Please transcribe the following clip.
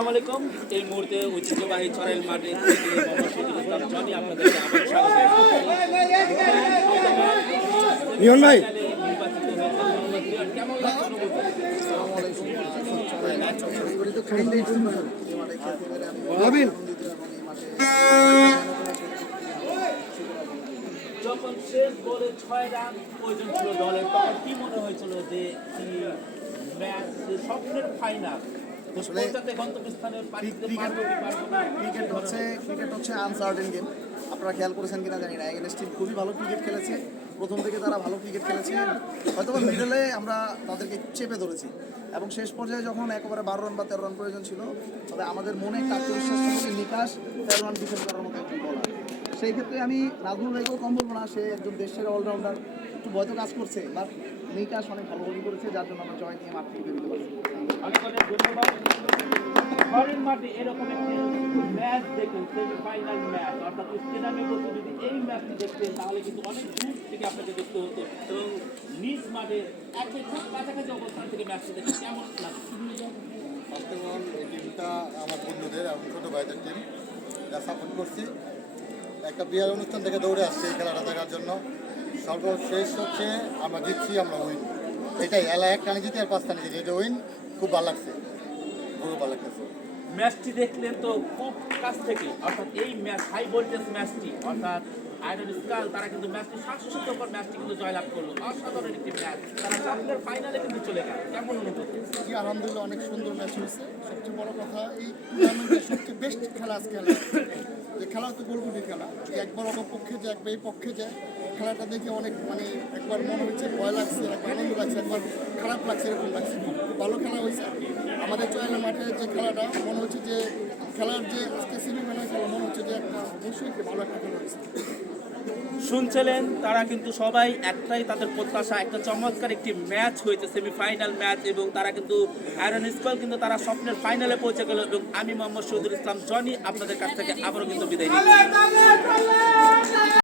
আসসালামু আলাইকুম। এই মুহূর্তে ঐতিহ্যবাহী ছড়াইল মাঠে থেকে মোহাম্মদ শহীদুল ইসলাম জনি আপনাদেরকে আবার স্বাগত রিহন ভাই নির্বাচিত হয়েছে মোহাম্মদ রিয়াদ। কেমন লাগছে অনুভূতি? রবিন যখন শেষ বলে 6 রান প্রয়োজন ছিল দলের, তখন কি মনে হয়েছিল যে তিনি ম্যাচ স্বপ্নের ফাইনাল পৌঁছাতে গন্তব্যস্থানে ক্রিকেট হচ্ছে আনসার্টেন গেম। আপনারা খেয়াল করেছেন কিনা জানি না, এগেনস্ট টিম খুবই ভালো ক্রিকেট খেলেছে, প্রথম থেকে তারা ভালো ক্রিকেট খেলেছে, হয়তো বা মিডলে আমরা তাদেরকে চেপে ধরেছি এবং শেষ পর্যায়ে যখন একেবারে 12 রান বা 13 রান প্রয়োজন ছিল, তবে আমাদের মনে একটা আত্মবিশ্বাস থাকে নিকাশ 13 রান ডিফেন্ড করার মতো একজন বলার। সেই ক্ষেত্রে আমি নাজমুল ভাইকেও কম বলবো না, সে একজন দেশের অলরাউন্ডার, একটু ভয়তো কাজ করছে, বাট নিকাশ অনেক ভালো বোলিং করেছে, যার জন্য আমরা জয় নিয়ে মাঠ থেকে বেরোতে পারছি। অনেক অনেক ধন্যবাদ। ছড়াইল মাঠে এরকম একটি ম্যাচ দেখুন, সেমিফাইনাল ম্যাচ, অর্থাৎ স্টেডিয়ামে বসে যদি এই ম্যাচটি দেখতেন তাহলে কিন্তু অনেক দূর থেকে আপনাকে দেখতে হতো এবং নিজ মাঠে একদম খুব কাছাকাছি অবস্থান থেকে ম্যাচটি দেখতে কেমন লাগে? বর্তমান এই টিমটা আমার বন্ধুদের এবং ছোটো ভাইদের টিম, যা সাপোর্ট করছি। একটা বিয়ের অনুষ্ঠান থেকে দৌড়ে আসছি এই খেলাটা দেখার জন্য। সর্বশেষ হচ্ছে আমরা জিতছি, আমরা উইন, এটাই এলা এক টানে জিতে আর 5 টানে জিতে, এটা উইন। খুব ভালো লাগছে, খুব ভালো লাগতেছে। ম্যাচটি দেখলেন তো খুব কাছ থেকে, অর্থাৎ এই ম্যাচ হাই ভোল্টেজ ম্যাচটি, অর্থাৎ আয়রন স্কাল তারা কিন্তু ম্যাচটি শাশ্বতকর ম্যাচটি কিন্তু জয়লাভ করলো। অসাধারণ একটি ম্যাচ, তারা স্বপ্নের ফাইনালে কিন্তু চলে গেল। কেমন অনুভূতি? জি, আলহামদুলিল্লাহ অনেক সুন্দর ম্যাচ হয়েছে। সবচেয়ে বড় কথা, এই টুর্নামেন্টের সবচেয়ে বেস্ট খেলা আজকে খেলা হচ্ছে। যে খেলা তো গোলগুলি খেলা, একবার অপরপক্ষে যায় একবার এই পক্ষে যায়, খেলাটা দেখে অনেক একবার মনে হচ্ছে ভয় লাগছে, একবার আনন্দ লাগছে, একবার খারাপ লাগছে, এরকম লাগছে। খুব ভালো খেলা হয়েছে আমাদের চয়লা মাঠে। যে খেলাটা মনে হচ্ছে যে খেলার যে আজকে সেমিফাইনাল খেলা, মনে হচ্ছে যে একটা অবশ্যই ভালো একটা খেলা হয়েছে। শুনছিলেন তারা কিন্তু সবাই একটাই তাদের প্রত্যাশা, একটা চমৎকার একটি ম্যাচ হয়েছে, সেমিফাইনাল ম্যাচ, এবং তারা কিন্তু আয়রন স্কোয়াল কিন্তু তারা স্বপ্নের ফাইনালে পৌঁছে গেল। এবং আমি মোহাম্মদ শহীদুল ইসলাম জনি আপনাদের কাছ থেকে আবারও কিন্তু বিদায় নিচ্ছি।